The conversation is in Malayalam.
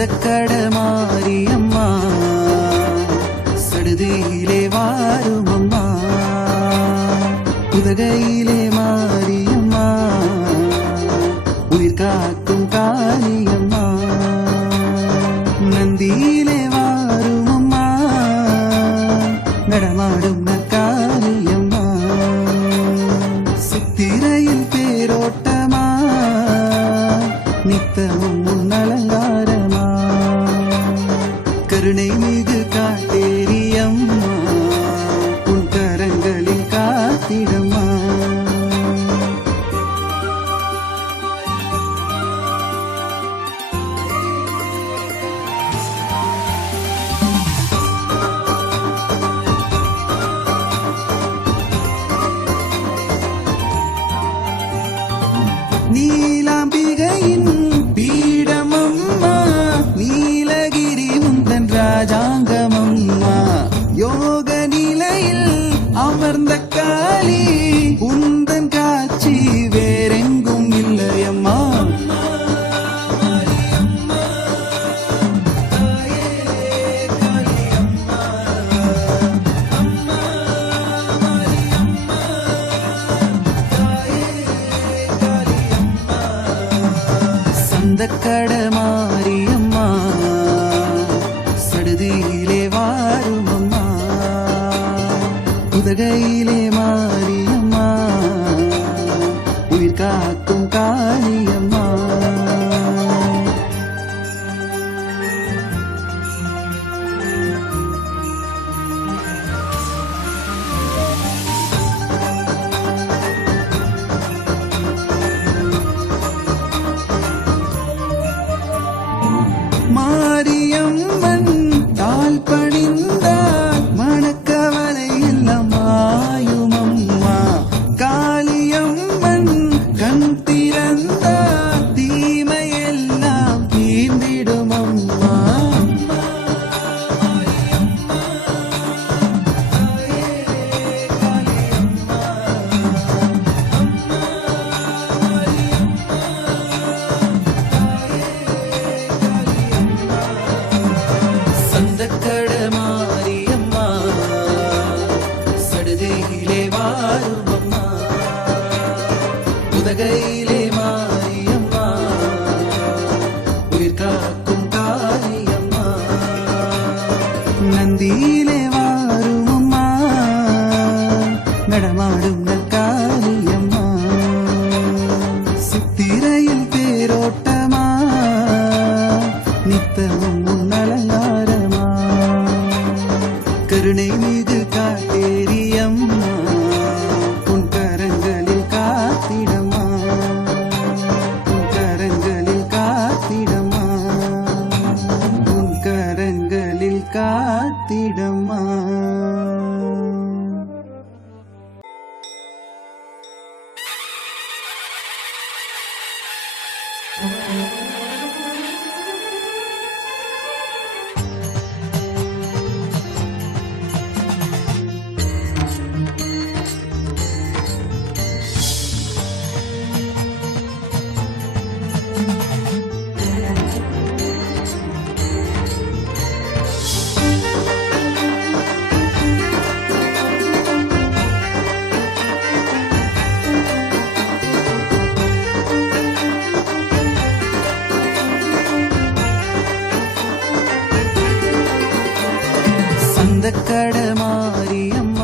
ചന്തക്കട മാരിയമ്മ സടുതിയിലെ വാരുമമ്മ ഉതകയിലെ മാരിയമ്മ ഉയർക്കാക്കും കാലിയമ്മ கருணை மிகு காட்டே. சந்தக்கட மாரியம்மா சடுதியிலே வாரும் அம்மா உதகையிலே மாறி ഉദകയിലെ മാറിയമ്മ ഉയർക്കാക്കും കാളിയമ്മ നന്ദിയിലെ വാറുമമ്മ നടമാടുന്ന കാളിയമ്മ സിത്തിരയിൽ പേരോട്ടമാ നിത്തവും നലങ്കാരമാ കരുണയും சொந்த கடமாரியம்